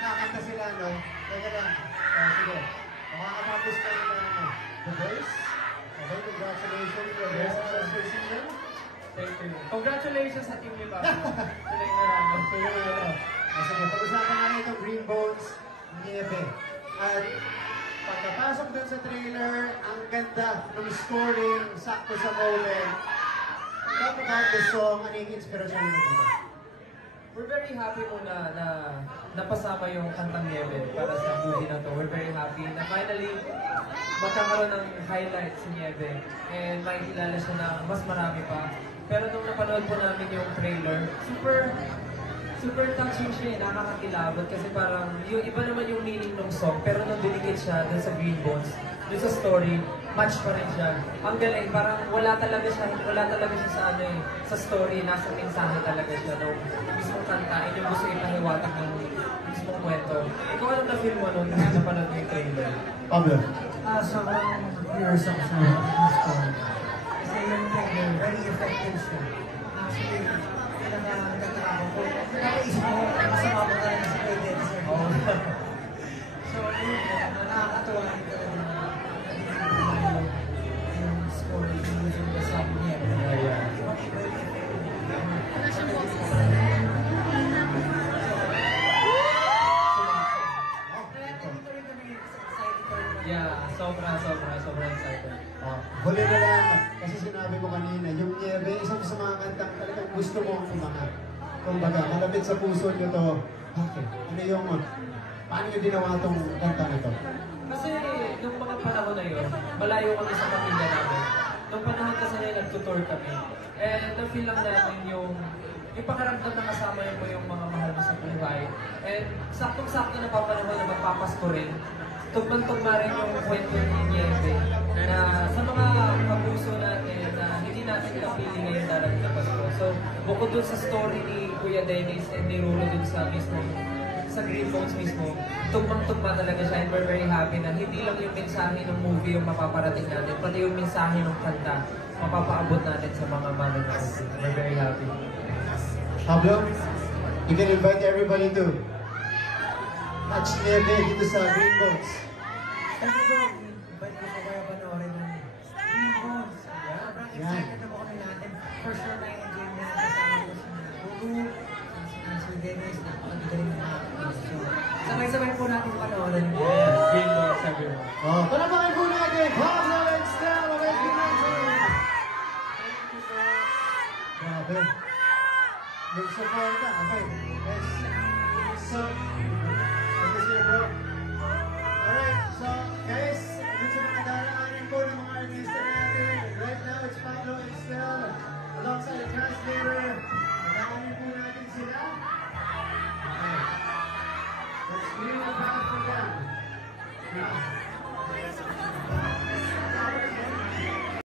kakanta sila, no? Teka lang. Sige. Makakatapos na yung The Voice. Okay, congratulations for a very successful season. Thank you. Congratulations sa team ni Papa. Tuloy na lang. Sige, pag-usapan natin itong Green Bones Nieve. At pagkapasok dun sa trailer, ang ganda ng scoring, sakto sa moment. Talk about the song, ano yung inspirasyon nyo dito? We're very happy muna na napasama yung kantang Nieve para sa movie na to. We're very happy na finally magkakaroon ng highlights si Nieve and makikilala siya na mas marami pa. Pero nung napanood po namin yung trailer, super touching siya, nakakakilabot kasi parang yung iba naman yung meaning ng song pero nung dinikit siya dun sa Green Bones, dun sa story, match pa rin siya. Ang galing, parang wala talaga siya sa ano eh, sa story, nasa mensahe talaga siya nung mismong kanta, and yung gusto ipahiwatig ng mismong kwento. Ikaw anong na-feel mo nung napanood mo yung trailer? Pablo? Sobrang curious ako sa story. Kasi yung trailer, very effective siya. Actually, pinaka-nagtataka ko. Nakaisip mo, masama mo talaga sa pwede. So, yun po, nakakatuwa rin talaga yung story using the song niya. Yeah, sobra excited. Huli na lang, kasi sinabi mo kanina, yung Nieve, isang sa mga kantang talagang gusto mo ang umangat. Kumbaga, malapit sa puso nyo to. Okay, ano yung, paano nyo ginawa itong kanta nito? Kasi nung mga panahon na yun, malayo kami sa pamilya namin. Nung panahon kasi na nag-tour kami, na-feel lang namin yung pakaramdam na kasama yun mo yung mga mahal mo sa buhay. And saktong-sakto na papanahon na magpapasko rin. Tugman-tugma rin yung kwento ni Nieve na sa mga kapuso natin na hindi natin napili ngayon darating na Pasko. So, bukod dun sa story ni Kuya Dennis and ni Rulo dun sa mismo, sa Green Bones mismo, tugmang-tugma talaga siya and we're very happy na hindi lang yung mensahe ng movie yung mapaparating natin, pati yung mensahe ng kanta mapapaabot natin sa mga manonood. We're very happy. Pablo, you can invite everybody to touch Nieve dito sa Green Bones. Thank you po. Ba't ko pa kaya panoorin ng Green Bones? Sobrang excited na po kami natin. For sure na i-enjoy na kasama ko si Gugu, si Dennis, napakagaling na mga so, sabay-sabay po natin panoorin. Green Bones everyone. Palapakan po natin, Pablo and Stella, maraming natin! Grabe. Yung support ka, okay. Yes. So, alright, so guys, dun sa mga daraanan po ng mga artista natin, right now it's Pablo and Stel, alongside the translator. Daraanan po natin sila. Okay. Let's clear the path for them.